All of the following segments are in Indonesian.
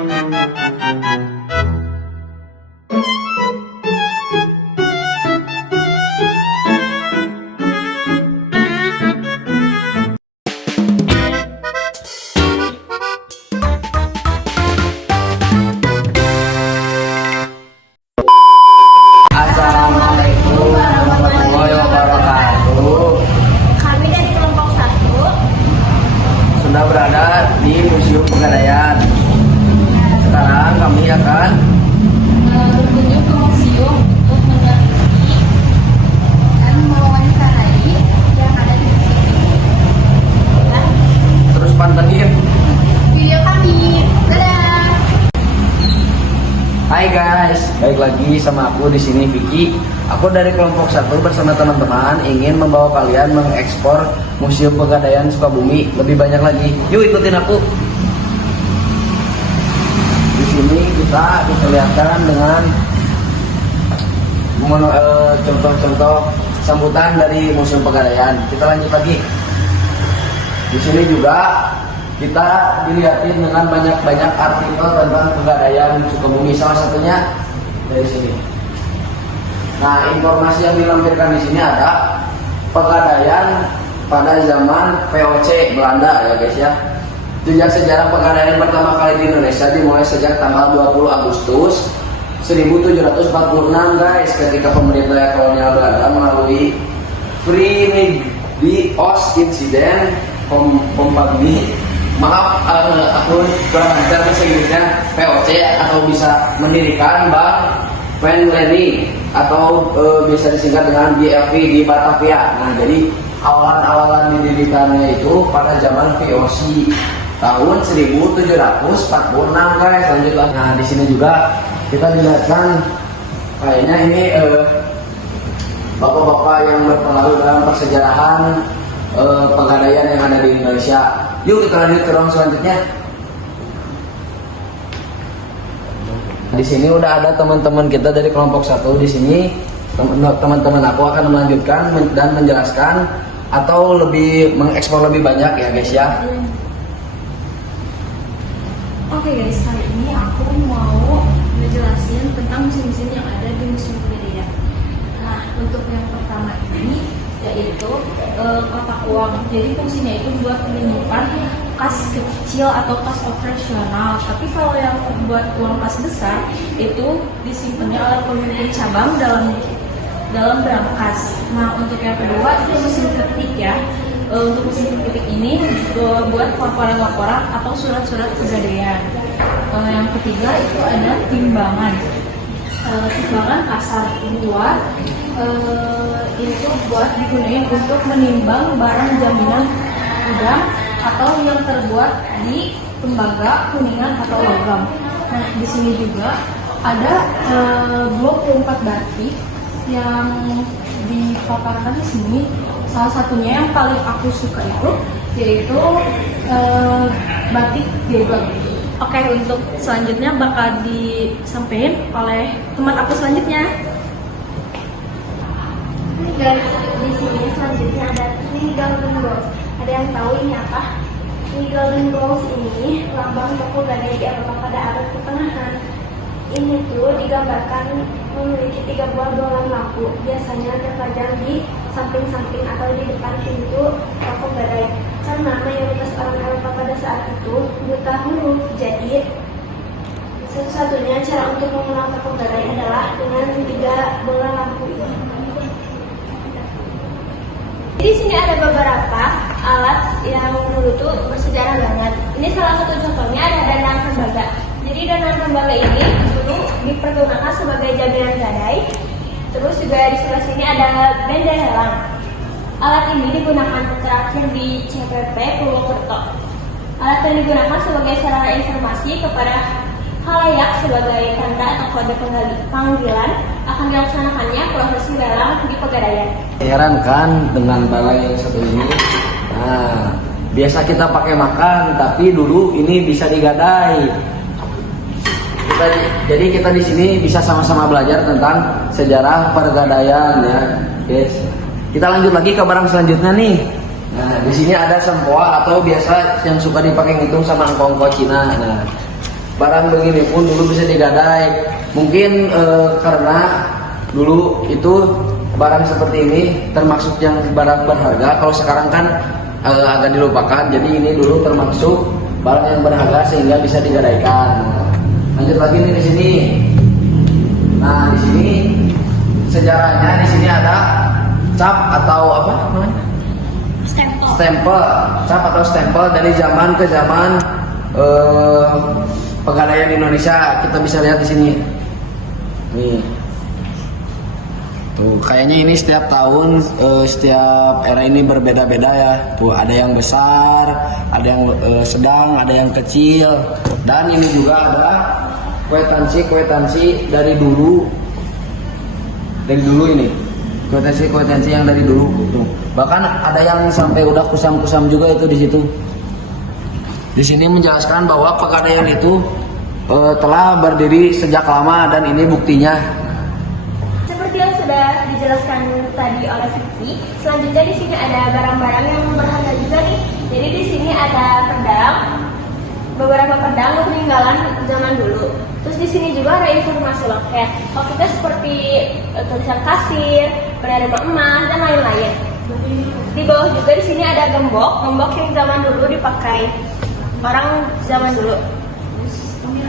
Assalamualaikum warahmatullahi wabarakatuh. Kami dari kelompok 1 Sudah berada di Museum Pegadaian. Sekarang kami akan berkunjung ke museum untuk meneliti dan mewawancarai yang ada di sini. Dan terus pantengin. video kami. Dadah. Hai guys, balik lagi sama aku di sini Vicky. Aku dari kelompok 1 bersama teman-teman ingin membawa kalian mengekspor Museum Pegadaian Sukabumi lebih banyak lagi. Yuk ikutin aku. Di sini kita diperlihatkan dengan contoh-contoh sambutan dari Museum Pegadaian. Kita lanjut lagi. Di sini juga kita dilihatin dengan banyak-banyak artikel tentang Pegadaian Sukabumi. Salah satunya dari sini. Nah, informasi yang dilampirkan di sini ada Pegadaian pada zaman VOC Belanda ya guys ya. Jejak sejarah Pegadaian pertama kali di Indonesia dimulai sejak tanggal 20 Agustus 1746 guys, ketika pemerintah kolonial Belanda melalui Vrijmidios Incident Compagnie. Maaf, aku kurang lancar bahasa Inggrisnya. VOC atau bisa mendirikan Bank Venleni atau bisa disingkat dengan BFV di Batavia. Nah, jadi awalan-awalan didirikannya itu pada zaman VOC tahun 1746 guys. Lanjut lagi. Nah, di sini juga kita dilihatkan kayaknya ini bapak-bapak yang berpengaruh dalam persejarahan Pegadaian yang ada di Indonesia. Yuk kita lanjut ke ruang selanjutnya. Di sini udah ada teman-teman kita dari kelompok 1. Di sini teman-teman aku akan melanjutkan dan menjelaskan atau lebih mengekspor lebih banyak ya guys ya. Oke guys, kali ini aku mau ngejelasin tentang mesin-mesin yang ada di Museum Pegadaian. Nah, untuk yang pertama ini yaitu kotak uang. Jadi fungsinya itu buat menyimpan kas kecil atau kas operasional. Tapi kalau yang buat uang kas besar itu disimpannya oleh pemimpin cabang dalam berangkas. Nah, untuk yang kedua itu mesin ketik ya. Untuk mesin ketik ini buat laporan-laporan atau surat-surat Pegadaian. Yang ketiga itu ada timbangan. Timbangan kasar buat itu buat digunakan untuk menimbang barang jaminan gudang atau yang terbuat di tembaga, kuningan atau logam. Nah, di sini juga ada 24 batik yang dipaparkan di sini. Salah satunya yang paling aku suka itu yaitu batik Gebel. Oke, untuk selanjutnya bakal disampaikan oleh teman aku selanjutnya. Guys, di sini selanjutnya ada Three Golden Balls. Ada yang tahu ini apa? Three Golden Balls ini lambang tokoh gadai di Eropa pada abad pertengahan. Ini tuh digambarkan memiliki 3 buah bola lampu, biasanya terpajang di samping-samping atau di depan pintu tokoh gadai. Karena mayoritas orang Eropa pada saat itu buta huruf, jadi satu-satunya cara untuk mengenal tokoh gadai adalah dengan 3 bola lampu ini. Di sini ada beberapa alat yang dulu tuh bersejarah banget. Ini salah satu contohnya ada dandang tembaga. Jadi dandang tembaga ini dulu dipergunakan sebagai jaminan gadai. Terus juga di sebelah sini ada benda helang. Alat ini digunakan terakhir di CPP Purwokerto. Alat yang digunakan sebagai sarana informasi kepada khalayak sebagai tanda atau kode panggilan akan dilaksanakannya prosesi lelang di Pegadaian. Heran kan dengan balai yang satu ini. Nah, biasa kita pakai makan, tapi dulu ini bisa digadai. Jadi kita di sini bisa sama-sama belajar tentang sejarah Pegadaian ya, guys. Kita lanjut lagi ke barang selanjutnya nih. Nah, di sini ada sempoa atau biasa yang suka dipakai ngitung sama angko-angko Cina. Nah, barang begini pun dulu bisa digadai. Mungkin karena dulu itu barang seperti ini termasuk yang barang berharga. Kalau sekarang kan agak dilupakan. Jadi ini dulu termasuk barang yang berharga sehingga bisa digadaikan. Lanjut lagi nih di sini. Nah, di sini sejarahnya di sini ada cap atau apa namanya? Stempel. Cap atau stempel dari zaman ke zaman pegadaian Indonesia. Kita bisa lihat di sini. Nih. Tuh, kayaknya ini setiap tahun setiap era ini berbeda-beda ya. Tuh, ada yang besar, ada yang sedang, ada yang kecil. Dan ini juga ada kwitansi dari dulu. Dari dulu ini. Kwitansi yang dari dulu. Tuh. Bahkan ada yang sampai udah kusam-kusam juga itu di situ. Di sini menjelaskan bahwa pegadaian itu telah berdiri sejak lama dan ini buktinya. Seperti yang sudah dijelaskan tadi oleh Vicky, selanjutnya di sini ada barang-barang yang berharga juga nih. Jadi di sini ada pedang, beberapa pedang peninggalan zaman dulu. Terus di sini juga ada informasi loket. Loketnya seperti tulisan kasir, penerima emas dan lain-lain. Di bawah juga di sini ada gembok yang zaman dulu dipakai orang zaman dulu.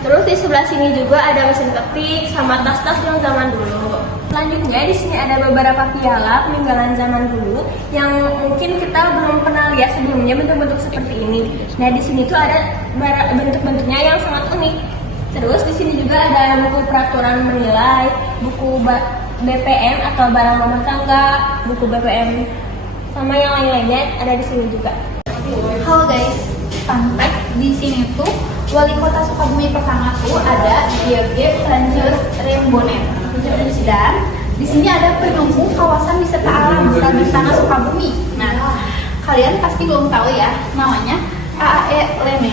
Terus di sebelah sini juga ada mesin ketik sama tas-tas yang zaman dulu. Selanjutnya di sini ada beberapa piala peninggalan zaman dulu yang mungkin kita belum pernah lihat sebelumnya bentuk-bentuk seperti ini. Nah, di sini tuh ada bentuk-bentuknya yang sangat unik. Terus di sini juga ada buku peraturan menilai, buku BPM atau barang rumah tangga, buku BPM sama yang lain-lainnya ada di sini juga. Halo guys, fun fact di sini tuh wali kota Sukabumi pertama tuh ada G.G. Francis Rembonet. Dan di sini ada penunggu kawasan wisata alam Tanah Sukabumi. Nah, kalian pasti belum tahu ya, namanya A.E. Leme.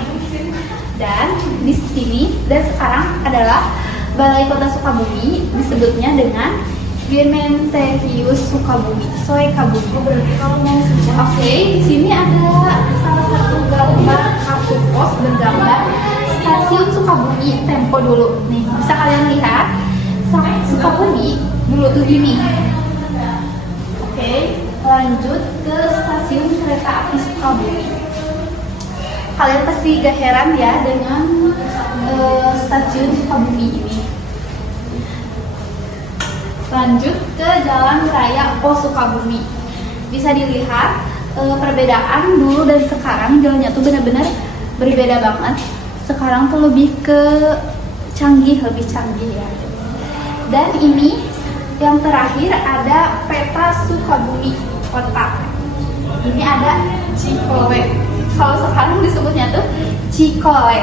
Dan di sini dan sekarang adalah Balai Kota Sukabumi, disebutnya dengan Gemeentarius Sukabumi, Soekabumi. Oke, di sini ada salah satu gambar kartu pos bergambar Stasiun Sukabumi tempo dulu. Nih, bisa kalian lihat Sukabumi dulu tuh gini. Oke, lanjut ke Stasiun Kereta Api Sukabumi. Kalian pasti gak heran ya dengan Stasiun Sukabumi ini. Lanjut ke Jalan Raya Pos Sukabumi. Bisa dilihat perbedaan dulu dan sekarang, jalannya tuh benar-benar berbeda banget. Sekarang tuh lebih ke lebih canggih ya. Dan ini yang terakhir ada peta Sukabumi Kota. Ini ada Cikole. Kalau sekarang disebutnya tuh Cikole.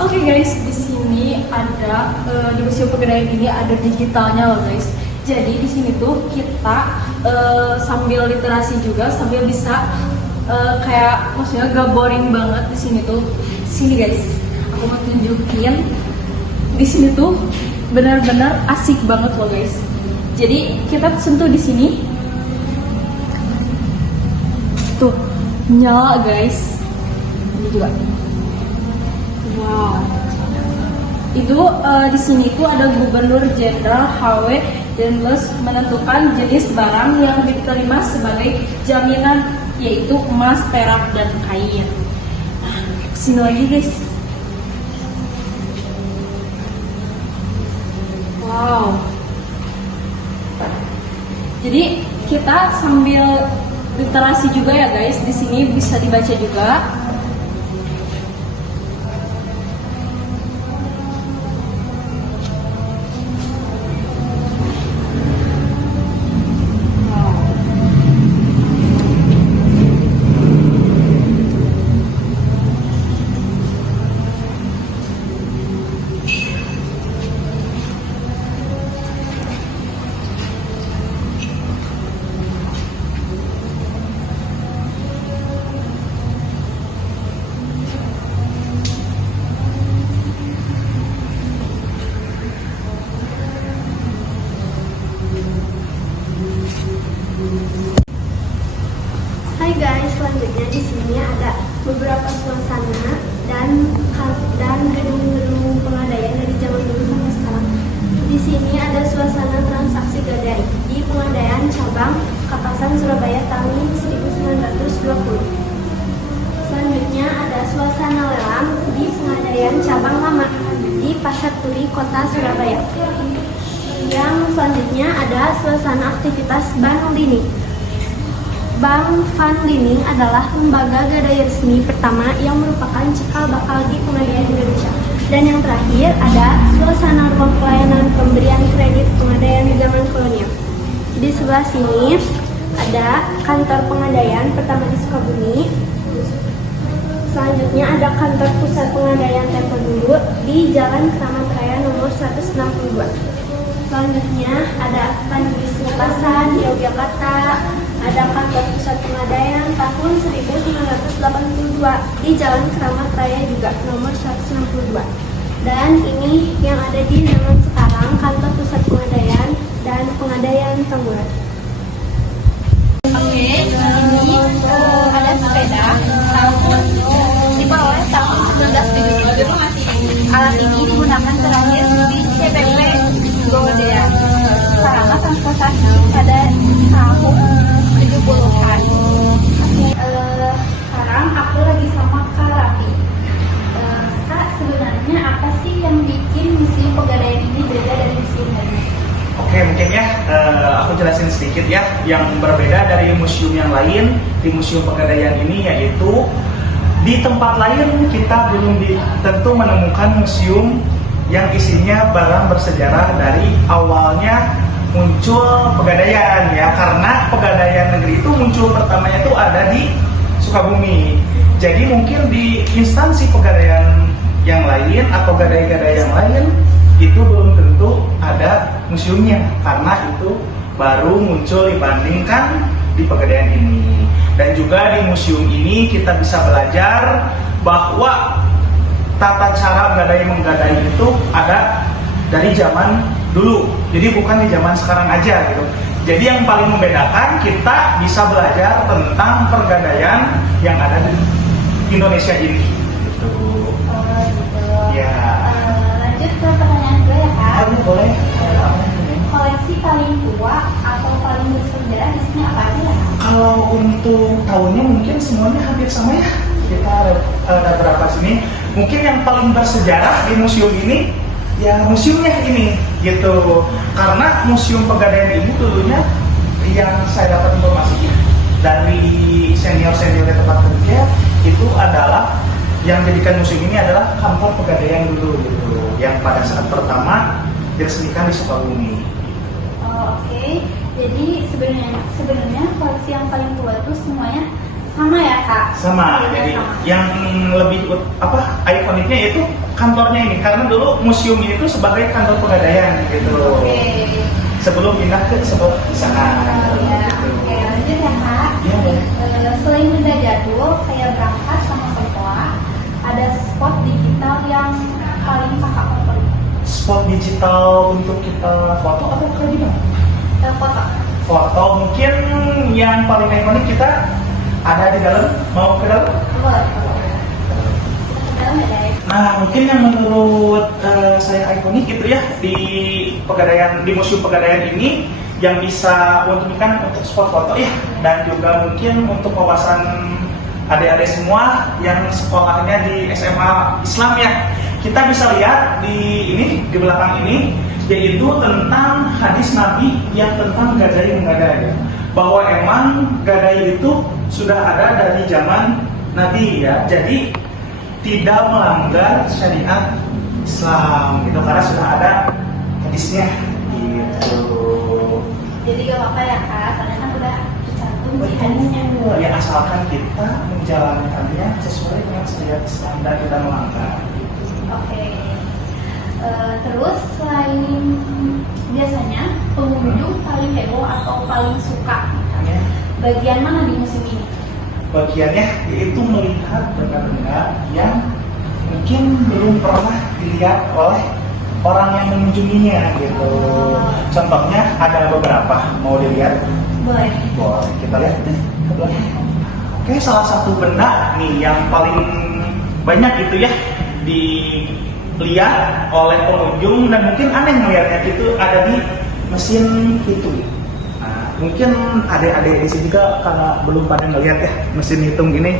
Oke guys, di sini ada di Museum Pegadaian ini ada digitalnya loh guys. Jadi di sini tuh kita sambil literasi juga, sambil bisa kayak maksudnya gak boring banget di sini tuh. Sini guys, aku mau tunjukin. Di sini tuh benar-benar asik banget loh guys. Jadi kita sentuh di sini. Tuh, nyala guys. Ini juga. Wow. Itu di sini itu ada Gubernur Jenderal H.W. Dendles menentukan jenis barang yang diterima sebagai jaminan, yaitu emas, perak, dan kain. Nah, kesini lagi guys. Wow. Jadi kita sambil literasi juga ya guys. Di sini bisa dibaca juga. guys, selanjutnya di sini ada beberapa suasana dan gedung-gedung pengadaian dari zaman dulu sampai sekarang. Di sini ada suasana transaksi gadai di pengadaian cabang Kapasan Surabaya tahun 1920. Selanjutnya ada suasana lelang di pengadaian cabang lama di Pasar Turi Kota Surabaya. Yang selanjutnya ada suasana aktivitas Bank Dini. Bank Van Dini adalah lembaga gadai resmi pertama yang merupakan cikal bakal di pengadaian Indonesia. Dan yang terakhir ada suasana ruang pelayanan pemberian kredit pengadaian zaman kolonial. Di sebelah sini ada kantor pengadaian pertama di Sukabumi. Selanjutnya ada kantor pusat pengadaian Tempo Dulu di Jalan Keramat Raya nomor 162. Selanjutnya ada Panjuri Pasan di Yogyakarta. Ada kantor pusat pengadaian tahun 1982 di Jalan Keramat Raya juga nomor 162. Dan ini yang ada di zaman sekarang kantor pusat pengadaian dan pengadaian Tamburan. Oke, ini ada sepeda tahun dibawa tahun 1970. Alat ini digunakan terakhir di CPP Godea sarana transportasi pada tahun 70-an. Oke, sekarang aku lagi sama Kak Raffi. Kak, sebenarnya apa sih yang bikin museum Pegadaian ini beda dari museum lainnya? Oke, mungkin ya aku jelasin sedikit ya. Yang berbeda dari museum yang lain di Museum Pegadaian ini yaitu di tempat lain kita belum tentu menemukan museum yang isinya barang bersejarah dari awalnya muncul Pegadaian ya, karena Pegadaian negeri itu muncul pertamanya itu ada di Sukabumi. Jadi mungkin di instansi Pegadaian yang lain atau gadai-gadai yang lain itu belum tentu ada museumnya, karena itu baru muncul dibandingkan di Pegadaian ini. Dan juga di museum ini kita bisa belajar bahwa tata cara gadai menggadai itu ada dari zaman dulu, jadi bukan di zaman sekarang aja gitu. Jadi yang paling membedakan kita bisa belajar tentang pergadaian yang ada di Indonesia ini gitu. Oh gitu. Ya. Lanjut ke pertanyaan gue ya Kak. Boleh. Koleksi paling tua atau paling bersejarah di sini apa aja ya? Kalau untuk tahunnya mungkin semuanya hampir sama ya. Kita ada berapa sini? Mungkin yang paling bersejarah di museum ini ya museumnya ini gitu. Karena Museum Pegadaian ini dulunya yang saya dapat informasi dari senior-senior di tempat kerja itu adalah yang jadikan museum ini adalah kantor Pegadaian dulu gitu. Yang pada saat pertama diresmikan di Sukabumi. Oh, oke. Jadi sebenarnya koleksi yang paling tua itu semuanya sama ya Kak? Sama. Jadi yang lebih ikoniknya itu kantornya ini, karena dulu museum ini tuh sebagai kantor Pegadaian gitu. Oke. Sebelum pindah ke sebuah sana. Ya, oke. Lanjut ya Kak. Iya boleh. Selain benda jadul kayak berangkas sama sekolah, ada spot digital yang paling kakak favorit. Spot digital untuk kita foto atau kayak gimana? Foto. Foto mungkin yang paling ikonik kita ada di dalam, mau ke dalam? Boleh. Kita ke dalam ya guys. Nah mungkin yang menurut saya ikonik itu ya di Pegadaian, di Museum Pegadaian ini yang bisa menunjukkan untuk spot foto ya, dan juga mungkin untuk wawasan adik-adik semua yang sekolahnya di SMA Islam ya. Kita bisa lihat di belakang ini yaitu tentang hadis Nabi yang tentang gadai menggadai, bahwa emang gadai itu sudah ada dari zaman Nabi ya, jadi tidak melanggar syariat Islam gitu, karena sudah ada hadisnya gitu. Jadi gak apa-apa ya Kak, karena kan udah dicantum di hadisnya. Ya asalkan kita menjalankannya sesuai dengan syariat Islam dan tidak melanggar. Oke. Terus selain biasanya pengunjung paling heboh atau paling suka bagian mana di museum ini? Bagiannya yaitu melihat benda-benda yang mungkin belum pernah dilihat oleh orang yang mengunjunginya gitu. Contohnya ada beberapa, mau dilihat? Boleh. Boleh, kita lihat deh ke belakang. kayak salah satu benda nih yang paling banyak gitu ya dilihat oleh pengunjung dan mungkin aneh melihatnya itu ada di mesin hitung. Nah, mungkin adik-adik di sini juga karena belum pada ngelihat ya mesin hitung ini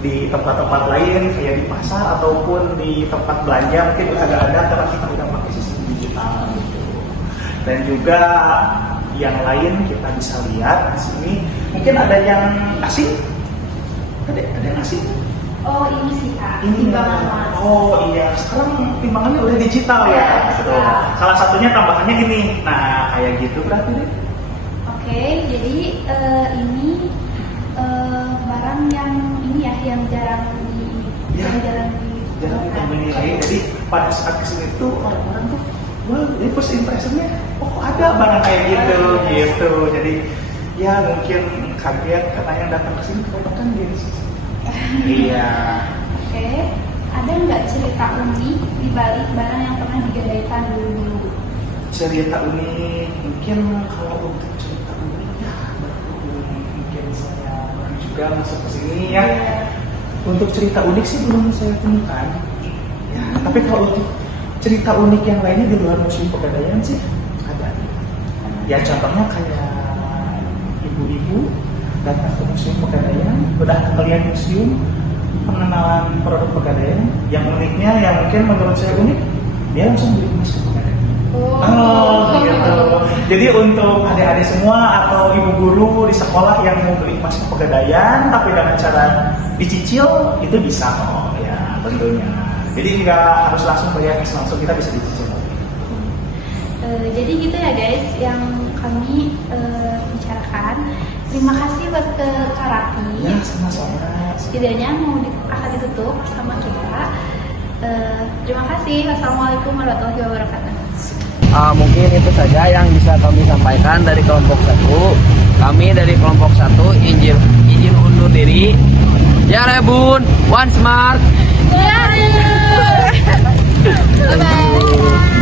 di tempat-tempat lain kayak di pasar ataupun di tempat belanja mungkin agak ada karena kita udah pakai sistem digital gitu. Dan juga yang lain kita bisa lihat di sini mungkin ada yang asing. Ada yang asing. Oh ini sih kak, Ini timbangan mas. Oh iya, sekarang timbangannya udah digital ya. Iya, Gitu. digital. Salah satunya tambahannya ini. Nah, kayak gitu berarti deh. Oke, jadi ini barang yang ini ya yang jarang Ya. jarang Jangan lain. Jadi pada saat kesini tuh orang-orang tuh, wah ini first impressionnya, oh ada barang kayak gitu. Jadi ya mungkin kaget karena yang datang ke sini kebanyakan dia sih. Iya. Oke, ada nggak cerita unik di balik barang yang pernah digadaikan dulu? Cerita unik mungkin kalau untuk cerita unik ya baru mungkin saya baru juga masuk ke sini ya. Untuk cerita unik sih belum saya temukan. Ya, tapi kalau untuk cerita unik yang lainnya di luar Museum Pegadaian sih ada. Ya contohnya kayak ibu-ibu datang ke Museum Pegadaian, udah melihat museum pengenalan produk Pegadaian. Yang uniknya, yang mungkin menurut saya unik, dia langsung beli Museum Pegadaian. Gitu. Jadi untuk adik-adik semua atau ibu guru di sekolah yang mau beli emas Pegadaian tapi dengan cara dicicil itu bisa ya tentunya. Jadi nggak harus langsung bayar langsung, kita bisa dicicil. Jadi gitu ya guys yang kami bicarakan. Terima kasih buat ke Kak Rati. Ya sama-sama. Setidaknya akan ditutup sama kita. Terima kasih. Wassalamualaikum warahmatullahi wabarakatuh. Mungkin itu saja yang bisa kami sampaikan dari kelompok 1. Kami dari kelompok 1 izin undur diri. Ya Rebun, one smart. Bye bye.